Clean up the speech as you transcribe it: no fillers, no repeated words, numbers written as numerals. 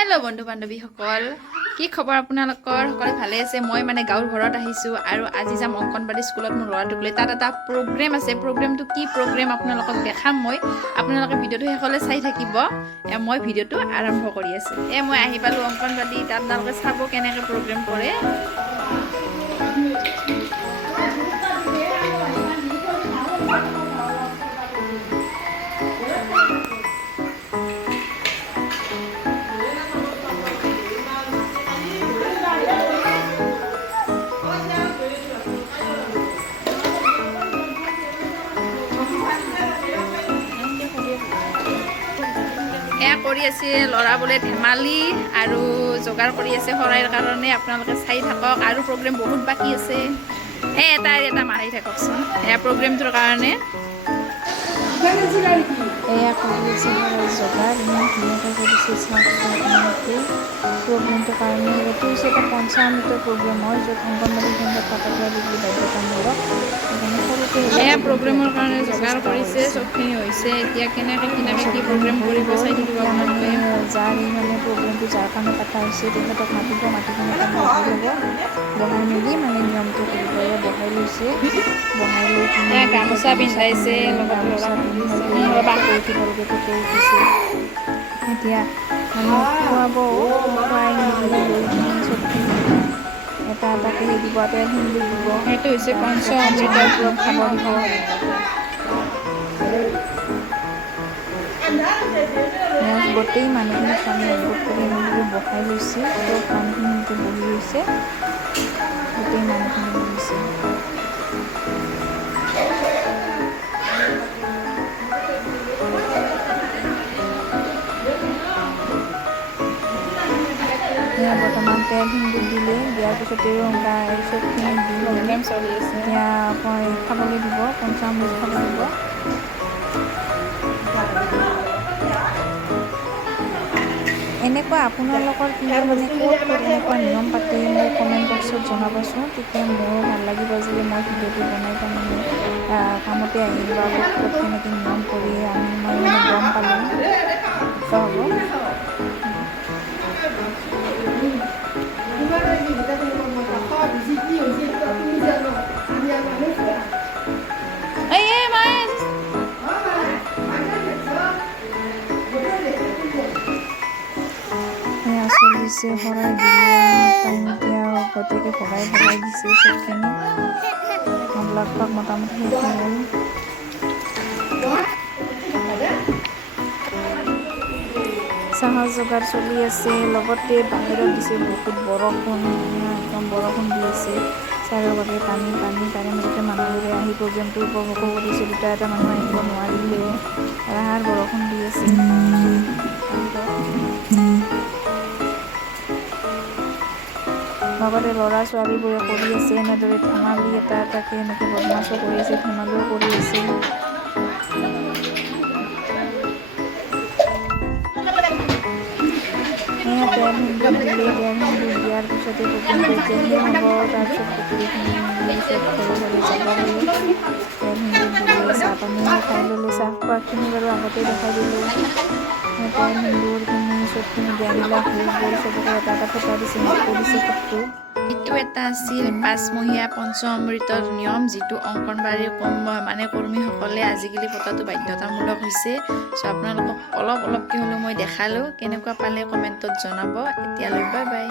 Hello' বন্ধু বান্ধৱীসকল, কি খবৰ আপোনালোকৰ? সকলোৱে ভালে আছে? মই মানে গাঁৱৰ ঘৰত আহিছোঁ আৰু আজি যাম অংগনবাড়ী স্কুলত মোৰ ল'ৰাটোক লৈ। তাত এটা প্ৰগ্ৰেম আছে। প্ৰগ্ৰেমটো কি প্ৰগ্ৰেম আপোনালোকক দেখাম মই। আপোনালোকে ভিডিঅ'টো শেষলৈ চাই থাকিব। মই ভিডিঅ'টো আৰম্ভ কৰি আছোঁ। মই আহি পালোঁ অংগনবাড়ী। তাত আপোনালোকে চাব কেনেকৈ প্ৰগ্ৰেম কৰে। কৰি আছে ল'ৰা বোলে ধেমালি আৰু যোগাৰ কৰি আছে শৰাইৰ কাৰণে। আপোনালোকে চাই থাকক আৰু প্ৰগ্ৰেম বহুত বাকী আছে। এটা মাৰি থাককচোন প্ৰগ্ৰেমটোৰ কাৰণে। এয়া কৰি আছে যোগাৰ ইমান ধুনীয়াকৈ কৰিছে প্ৰগ্ৰেমটোৰ কাৰণে। এইটো হৈছে এটা পঞ্চামৃত প্ৰগ্ৰেম হয়, য'ত অংগনবাড়ী কেন্দ্ৰত পাতাটো আজিকালি বাধ্যতামূলক। প্ৰগ্ৰেমৰ কাৰণে যোগাৰ কৰিছে, চবখিনি হৈছে। এতিয়া কেনেকৈ কি প্ৰগ্ৰেম কৰিব চাই থাকিব আপোনালোকে। যাৰ প্ৰগ্ৰেমটো যাৰ কাৰণে পতা হৈছে তেখেতক মাতি কিনে তাত বহাই ল'ব। বহাই মেলি নিয়মটো কৰিব। বহাই লৈছে, বহাই লৈ কিনে গামোচা পিন্ধাইছে, গামোচা পিন্ধাই ফটো উঠিছে। এতিয়া খুৱাব, খুৱাই মেলি লৈ কিনে চবখিনি এটা এটাকৈ দিব, তেল সেন্দুৰ দিব। সেইটো হৈছে পঞ্চামৃতৰ খাব দিব। গোটেই মানুহখিনিক একগোট কৰি বহাই লৈছে। চব মানুহখিনি বহি লৈছে, গোটেই মানুহখিনি বহিছে। বৰ্তমান তেল সেন্দুৰ দিলে, দিয়াৰ পিছতে চবখিনি দি প্ৰগ্ৰেম চলি আছে। এতিয়া খাবলৈ দিব, পঞ্চামৃত খাব দিব। এনেকুৱা আপোনালোকৰ ক'ত এনেকুৱা নিয়ম পাতে মোক কমেণ্ট বক্সত জনাবচোন। তেতিয়া মোৰো ভাল লাগিব যে মই ভিডিঅ'টো বনাই কামতে আহিলোঁ বা ক'ত কেনেকৈ নিয়ম কৰি মই গম পালোঁ। হ'ব। চলিছে শৰাই দিলে এতিয়া গোটেইকে ভগাই দিছে চবখিনি। লগভাগ মোটামুটি শেষ হ'ল। চাহৰ যোগাৰ চলি আছে, লগতে বাহিৰত দিছে বহুত বৰষুণ, একদম বৰষুণ দি আছে চাৰিওফালে পানী। তাৰে মাজতে মানুহবোৰে আহি প্ৰগ্ৰেমটো উপভোগ কৰিছে। এটা মানুহ আহিব নোৱাৰিলেও ৰাহাৰ বৰষুণ দি আছে। লগতে ল'ৰা ছোৱালীবোৰে কৰি আছে এনেদৰে ধেমালি, এটাকৈ এনেকৈ বদমাছো কৰি আছে, ধেমালিও কৰি আছে। তেল সেন্দুৰ দিলে, তেল সেন্দুৰ দিয়াৰ পিছতে প্ৰগ্ৰেমটো এতিয়া শেষ হ'ব। তাৰপিছত গোটেইখিনি মিলি চব ঘৰে যাব বোলে। তেল সেন্দুৰ দিলে, চাহ পানী খাই ল'লে। চাহ খোৱাখিনি বাৰু আগতে দেখাই দিলোঁ। তেল সেন্দুৰখিনি চবখিনি দিয়া মেলা হৈ গ'ল। চবকে এটা ফটা দিছে, ফটো। এইটো এটা আছিল 5মহীয়া পঞ্চামৃতৰ নিয়ম, যিটো অংগনবাড়ীৰ কৰ্মীসকলে আজিকালি পতাটো বাধ্যতামূলক হৈছে। আপোনালোকক অলপকৈ হ'লেও মই দেখালোঁ। কেনেকুৱা পালে কমেণ্টত জনাব। এতিয়ালৈ বাই বাই।